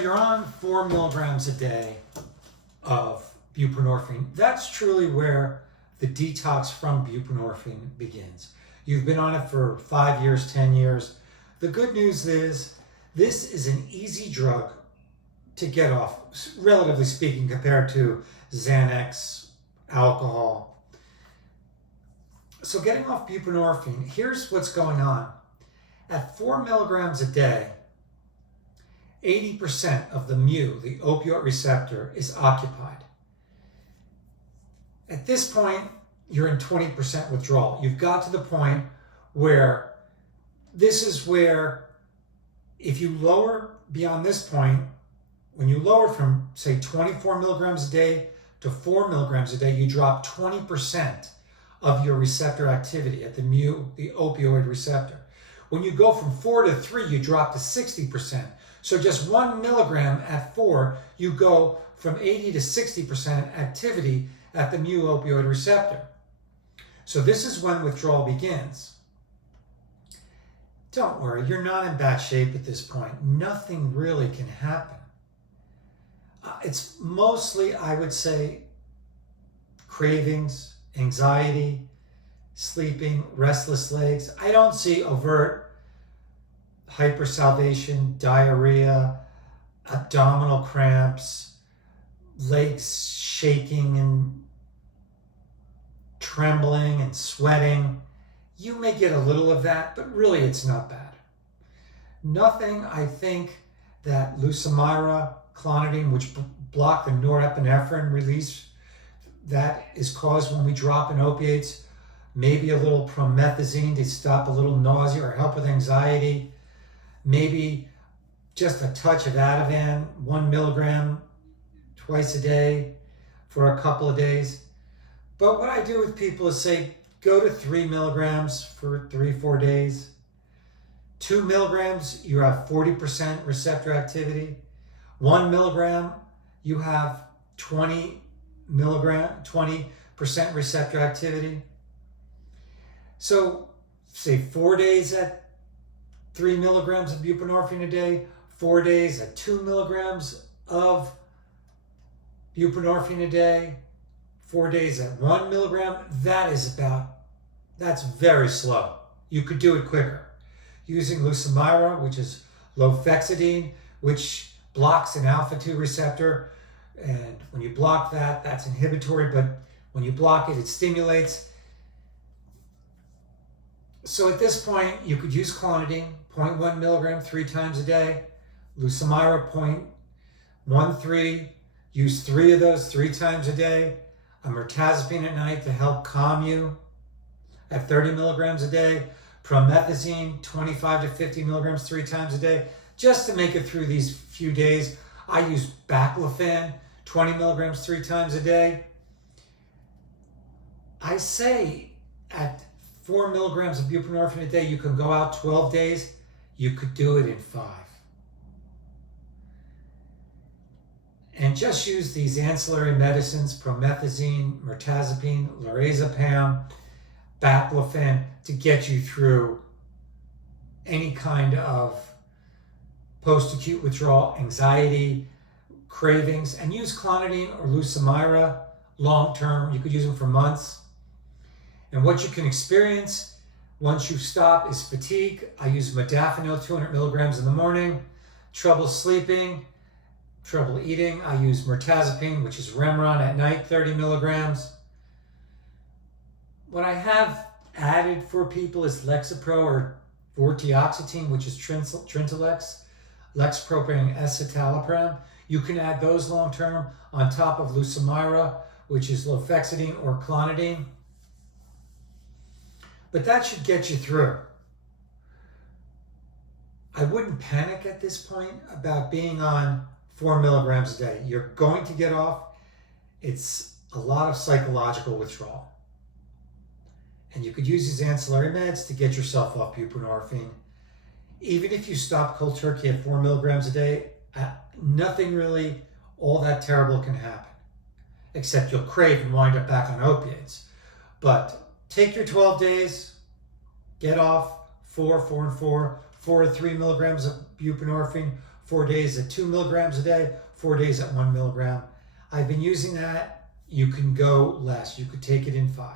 You're on 4 milligrams a day of buprenorphine. That's truly where the detox from buprenorphine begins. You've been on it for 5 years, 10 years. The good news is this is an easy drug to get off, relatively speaking, compared to Xanax, alcohol. So getting off buprenorphine, here's what's going on. At 4 milligrams a day, 80% of the mu, the opioid receptor, is occupied. At this point, you're in 20% withdrawal. You've got to the point where this is where if you lower beyond this point, when you lower from, say, 24 milligrams a day to 4 milligrams a day, you drop 20% of your receptor activity at the mu, the opioid receptor. When you go from 4 to 3, you drop to 60%. So just 1 milligram at 4, you go from 80 to 60% activity at the mu opioid receptor. So this is when withdrawal begins. Don't worry, you're not in bad shape at this point. Nothing really can happen. It's mostly, I would say, cravings, anxiety, sleeping, restless legs. I don't see overt hypersalivation, diarrhea, abdominal cramps, legs shaking and trembling and sweating. You may get a little of that, but really it's not bad. Nothing, I think, that Lucimira, clonidine, which block the norepinephrine release that is caused when we drop in opiates, maybe a little promethazine to stop a little nausea or help with anxiety, maybe just a touch of Ativan, 1 milligram twice a day for a couple of days. But what I do with people is say, go to 3 milligrams for 3-4 days. 2 milligrams, you have 40% receptor activity. 1 milligram, you have 20% receptor activity. So say 4 days at 3 milligrams of buprenorphine a day, 4 days at 2 milligrams of buprenorphine a day, 4 days at 1 milligram. That's very slow. You could do it quicker. Using Lucimira, which is lofexidine, which blocks an alpha-2 receptor. And when you block that, that's inhibitory, but when you block it, it stimulates. So at this point, you could use clonidine, 0.1 milligram 3 times a day, Lucimira 0.13, use 3 of those 3 times a day, a mirtazapine at night to help calm you at 30 milligrams a day, promethazine 25 to 50 milligrams 3 times a day, just to make it through these few days. I use baclofen 20 milligrams 3 times a day. I say at 4 milligrams of buprenorphine a day, you can go out 12 days. You could do it in 5. And just use these ancillary medicines, promethazine, mirtazapine, lorazepam, baclofen, to get you through any kind of post-acute withdrawal, anxiety, cravings, and use clonidine or Lucimira long-term. You could use them for months. And what you can experience once you stop is fatigue. I use modafinil 200 milligrams in the morning. Trouble sleeping, trouble eating. I use mirtazapine, which is Remeron, at night, 30 milligrams. What I have added for people is Lexapro or vortioxetine, which is Trintellix, Lexapropane, escitalopram. You can add those long-term on top of Lucimira, which is lofexidine or clonidine. But that should get you through. I wouldn't panic at this point about being on 4 milligrams a day. You're going to get off. It's a lot of psychological withdrawal. And you could use these ancillary meds to get yourself off buprenorphine. Even if you stop cold turkey at 4 milligrams a day, nothing really all that terrible can happen, except you'll crave and wind up back on opiates. But take your 12 days, get off 4 and 4, 4 to 3 milligrams of buprenorphine, 4 days at 2 milligrams a day, 4 days at 1 milligram. I've been using that. You can go less. You could take it in 5.